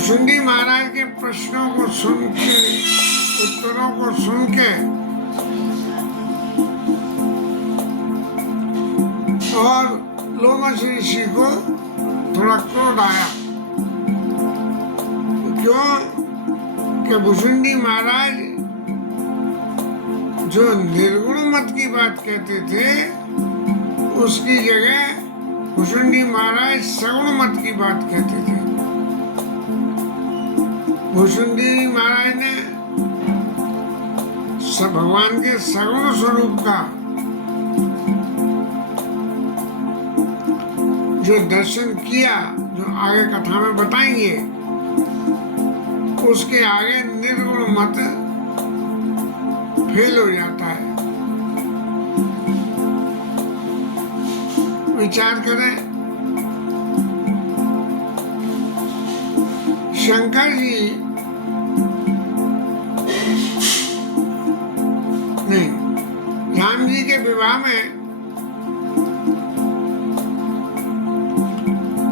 भुसुंडी महाराज के प्रश्नों को सुन के, उत्तरों को सुन के और लोमश ऋषि को थोड़ा क्रोध आया। क्यों कि भुसुंडी महाराज जो निर्गुण मत की बात कहते थे उसकी जगह भुसुंडी महाराज सगुण मत की बात कहते थे। भुसुंडी महाराज ने भगवान के सगुण स्वरूप का जो दर्शन किया, जो आगे कथा में बताएंगे, उसके आगे निर्गुण मत फेल हो जाता है। विचार करें, शंकर जी नहीं, राम जी के विवाह में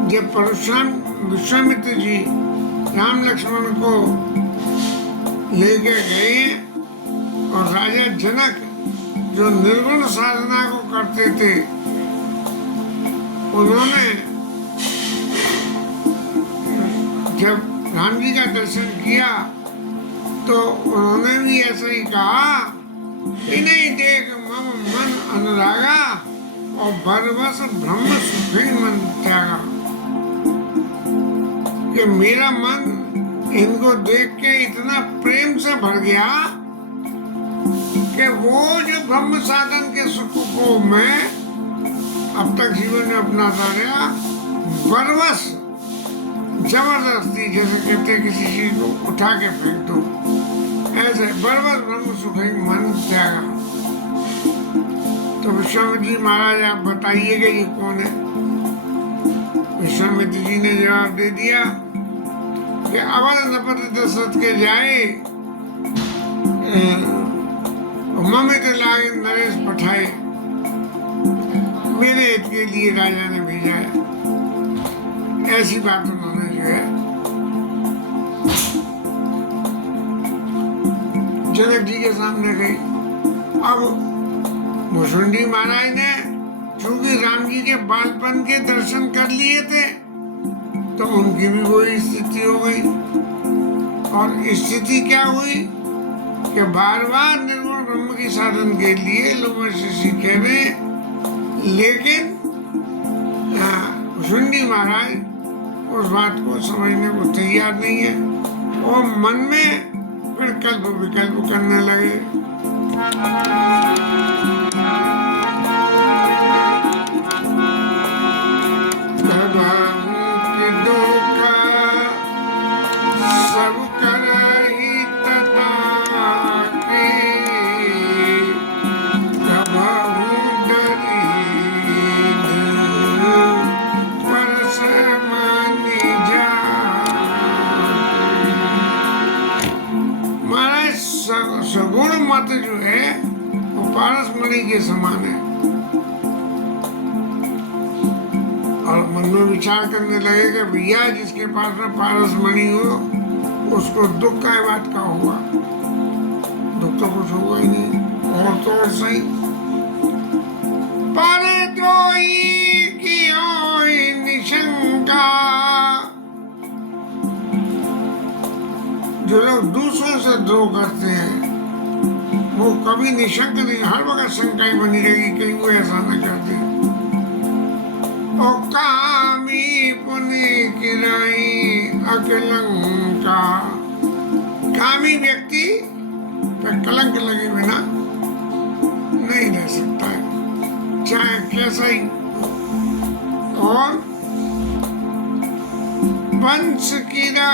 जब परशुराम विश्वामित्र जी राम लक्ष्मण को लेके गए और राजा जनक जो निर्गुण साधना को करते थे, उन्होंने जब राम जी का दर्शन किया तो उन्होंने भी ऐसा ही कहा कि नहीं, देख मम मन अनुरागा और बरबस ब्रह्म सुखी मन त्यागा, कि मेरा मन इनको देख के इतना प्रेम से भर गया कि वो जो ब्रह्म साधन के सुख को मैं अब तक जीवन में अपनाता रहा, बरबस जबरदस्ती, जैसे कहते किसी चीज को उठा के फेंक दो, ऐसे बरबस ब्रह्म सुख मन त्यागा। तो विश्वामित्र जी महाराज आप बताइएगा ये कौन है? विश्वामित्र जी ने जवाब दे दिया कि अवध नपत दशरथ के जाए ममित लागे नरेश पठाए, मेरे हित के लिए राजा ने भेजा है। ऐसी बात उन्होंने जो है जनक जी के सामने कही। अब भुसुंडी महाराज ने चूंकि राम जी के बालपन के दर्शन कर लिए थे तो उनकी भी वही स्थिति हो गई। और स्थिति क्या हुई कि बार बार निर्गुण ब्रह्म की साधन के लिए लोग ऋषि कह रहे, लेकिन भुसुंडी महाराज उस बात को समझने को तैयार नहीं है और मन में फिर कल्प विकल्प करने लगे। सगुण मत जो है वो पारसमणि के समान है। और मन में विचार करने लगे कि भैया जिसके पास में पारसमणि हो उसको दुख का बात का होगा, दुख तो कुछ होगा ही नहीं। और तो और सही, पर द्रोही की होई निशंका, जो लोग दूसरों से द्रोह करते हैं वो कभी निशंक नहीं, हर वक्त शंकाएं बनी रहेगी कहीं वो ऐसा न कर दे। और कामी पुनि किराई अकलंका, कामी व्यक्ति पर कलंक लगे बिना नहीं रह सकता है, चाहे कैसा ही। और वंश कीरा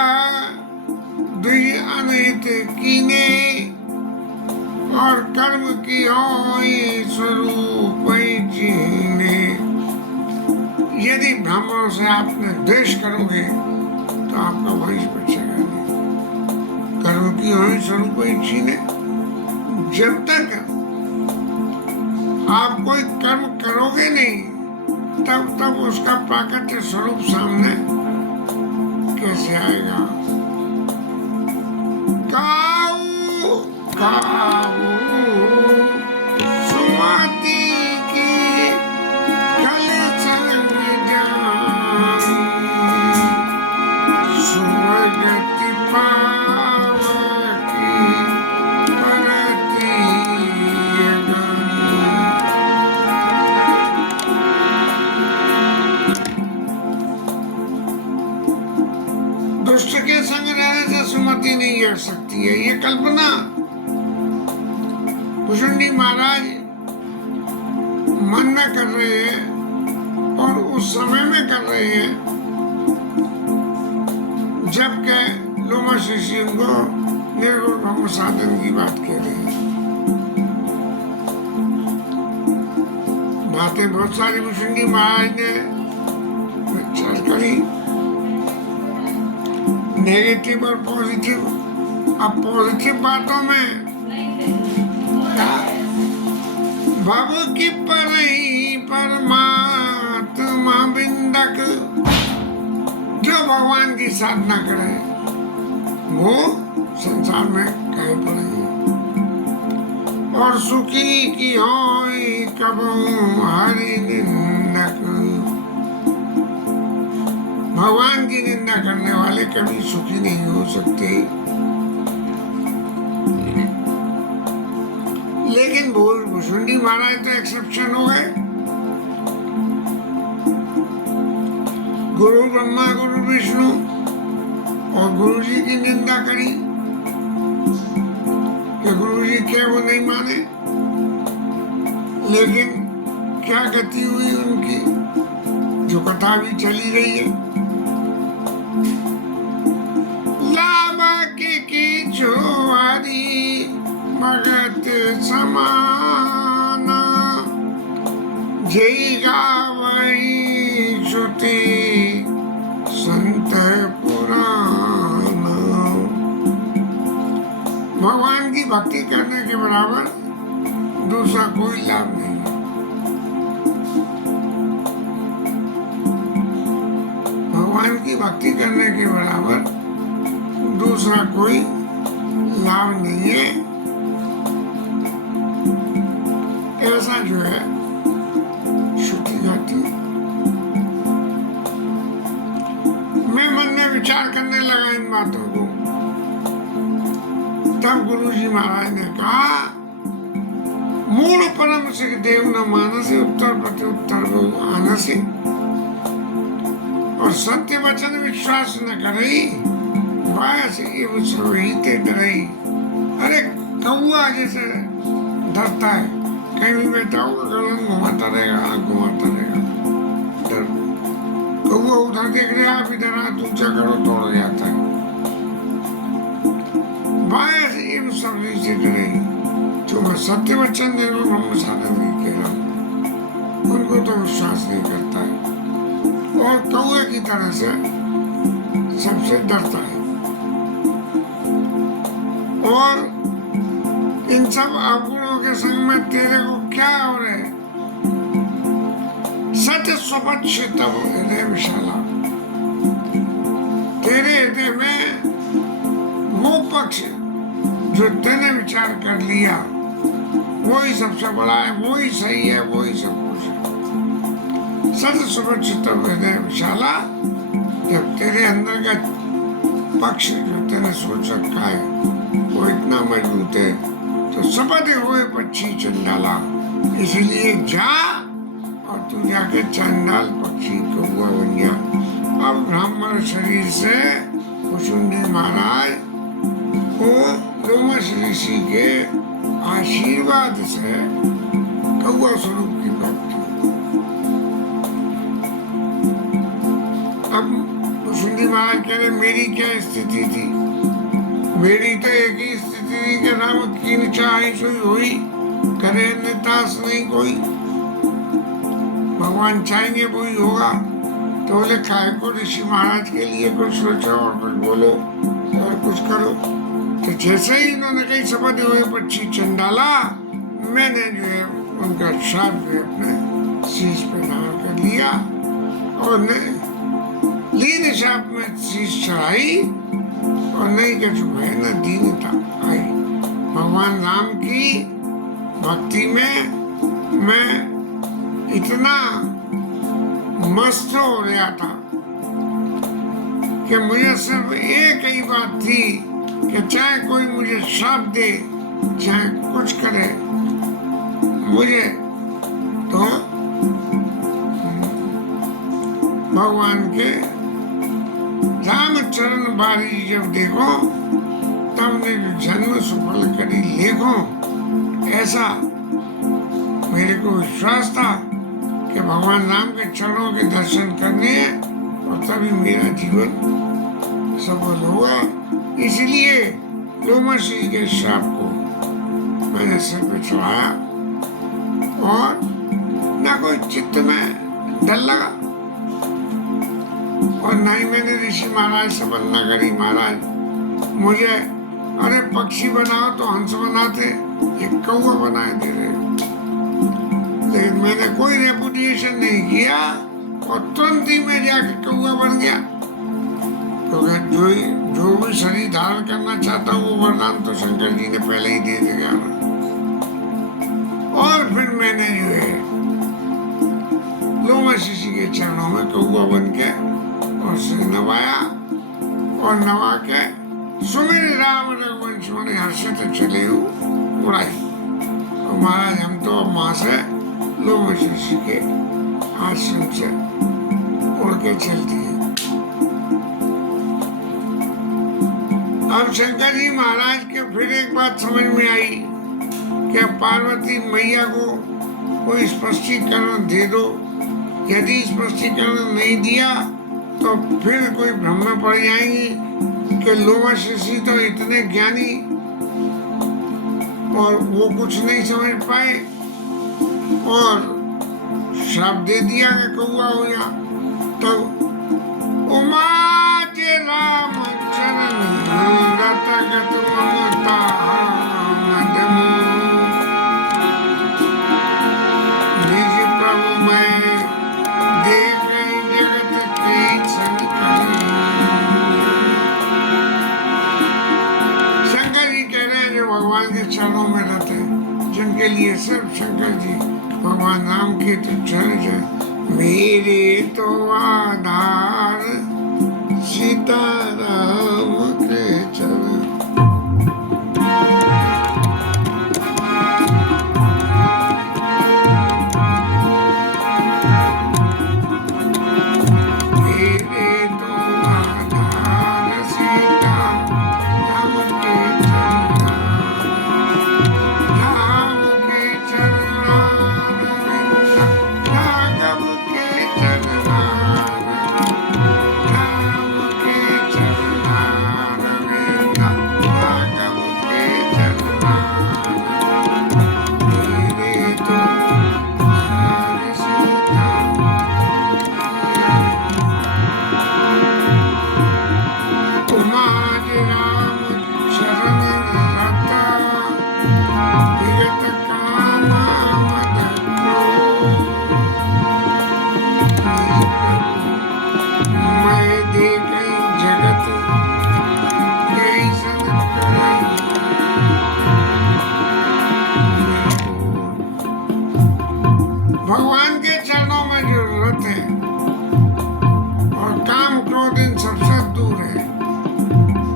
दुई अनहित कीने, और कर्म की होई स्वरूप जीने। यदि ब्राह्मणों से आपने द्वेष करोगे तो आपका वंश बचेगा नहीं। कर्म की होई स्वरूप जीने, जब तक आप कोई कर्म करोगे नहीं तब तक उसका प्राकट्य स्वरूप सामने कैसे आएगा? खाओ सुमति की कल संग जाऊं सुरगति पावकी परती दुष्ट के संग रहने से सुमति नहीं गिर सकती है, ये कल्पना भुजुंडी महाराज मन में कर रहे हैं और उस समय में कर रहे हैं जबकि लोमश ऋषि उनको निर्गुण ब्रह्म साधन की बात कह रहे हैं। बातें बहुत सारी भुजुंडी महाराज ने विचार करी, नेगेटिव और पॉजिटिव। अब पॉजिटिव बातों में भव की परई परमात्मा बिंदक, जो भगवान की साधना करे वो संसार में कहीं पड़े और सुखी की होई कबू हरि निंदक। भगवान की निंदा करने वाले कभी सुखी नहीं हो सकते। लेकिन भुजुंडी महाराज तो एक्सेप्शन हो गए। गुरु ब्रह्मा गुरु विष्णु और गुरु जी की निंदा करी कि गुरु जी क्या वो नहीं माने, लेकिन क्या गति हुई उनकी, जो कथा भी चली रही है। की जोहारी भगत समाना, जय गावई श्रुति संत पुराना। भगवान की भक्ति करने के बराबर दूसरा कोई लाभ नहीं। भगवान की भक्ति करने के बराबर दूसरा कोई लाभ नहीं है। ऐसा जो है श्रुति गाती। मैं मन में विचार करने लगा इन बातों को, तब गुरुजी महाराज ने कहा मूल परम सिख देव न मानसी उत्तर प्रत्युत्तर आनसी, और सत्य वचन विश्वास न करई अरे कौआ जैसे डरता है, कहीं भी बैठा होगा गर्दन घुमाता रहेगा, आँख घुमाता रहेगा। कौआ उधर देख रहे आप इधर हाथ ऊंचा करो तोड़ जाता है। से डरेगी। जो मैं सत्य वचन निर्मल ब्रह्म साधन की कह रहा हूँ उनको तो विश्वास नहीं करता है और कौए की तरह से सबसे डरता है। और इन सब अवगुणों के संग में तेरे को क्या हो रहे, सत्य स्वपक्ष तब हृदय विशाला, तेरे हृदय में वो पक्ष जो तेने विचार कर लिया वही सबसे बड़ा है, वही सही है, वही सब कुछ है। सत्य स्वपक्ष तब हृदय विशाला, जब तेरे अंदर का पक्ष जो तेने सोच रखा है वो इतना मजबूत है तो सपदे हुए पक्षी चंडाला, इसलिए जा और तू जाके चंडाल पक्षी कौआ बन जा। अब ब्राह्मण शरीर से भुजुंडी महाराज को लोमश ऋषि के आशीर्वाद से कौआ स्वरूप की प्राप्ति। अब भुजुंडी महाराज कह रहे मेरी क्या स्थिति थी, मेरी तो एक ही स्थिति थी कि राम कीन चाहे सोई हुई, करे नितास नहीं कोई। भगवान चाहेंगे वही होगा। तो बोले काय को ऋषि महाराज के लिए कुछ सोचो और कुछ बोलो और कुछ करो। तो जैसे ही इन्होंने कई शपथ हुए पक्षी चंडाला, मैंने जो है उनका श्राप जो है अपने शीश पे धारण कर लिया और लीन शाप में शीश चढ़ाई और नहीं के चुका है न दीनता आई। भगवान राम की भक्ति में मैं इतना मस्त हो गया था कि मुझे सिर्फ एक ही बात थी कि चाहे कोई मुझे श्राप दे, चाहे कुछ करे, मुझे तो भगवान के रामचरण बारी जब देखो तब ने जो जन्म सफल करी लेखो, ऐसा मेरे को विश्वास था कि भगवान राम के चरणों के दर्शन करने हैं और तभी मेरा जीवन सफल होगा। इसलिए लोमशी के श्राप को मैंने सिर पे चढ़ाया और ना कोई चित्त में डर लगा और ना ही मैंने ऋषि महाराज से वंदना करी, महाराज मुझे अरे पक्षी बनाओ तो हंस बनाते, ये कौवा बनाए दे रहे। लेकिन मैंने कोई रेपुटेशन नहीं किया और तुरंत ही मैं जाके कौवा बन गया, क्योंकि जो भी शरीर धारण करना चाहता हूँ वो वरदान तो शंकर जी ने पहले ही दे दिया। और फिर मैंने जो है लोमशी के चरणों में कौवा बन के और से नवाया और नवा के सुमिर राम रघुवंश मणि हर्षित चले उड़ाई। तो महाराज हम तो अब वहां से लोमशी के आश्रम से उड़ के चलती है। अब शंकर जी महाराज के फिर एक बात समझ में आई कि पार्वती मैया को कोई स्पष्टीकरण दे दो, यदि स्पष्टीकरण नहीं दिया तो फिर कोई भ्रम में पड़ जाएंगी कि लोमशी तो इतने ज्ञानी और वो कुछ नहीं समझ पाए और श्राप दे दिया कि कौवा हो जा। तो उमा जे राम चरण रत गत ममता मदम निज प्रभु मैं देख जगत के संकट। शंकर जी कह रहे हैं जो भगवान के चरणों में रहते हैं, जिनके लिए सिर्फ शंकर जी भगवान राम के तो चरण मेरे तो आधार सीताराम के चरण। भगवान के चरणों में जो रत है और काम क्रोध इन सबसे दूर है,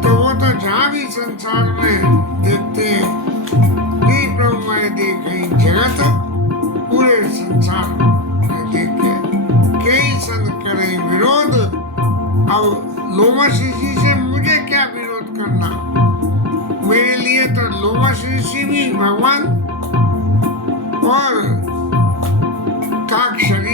तो वो तो जहाँ भी संसार में देखते हैं नहीं प्रभु मैं देख जगत पूरे संसार में देख के कई संत करें विरोध। अब लोमशी से मुझे क्या विरोध करना, मेरे लिए तो लोमशी भी भगवान और काक शरीर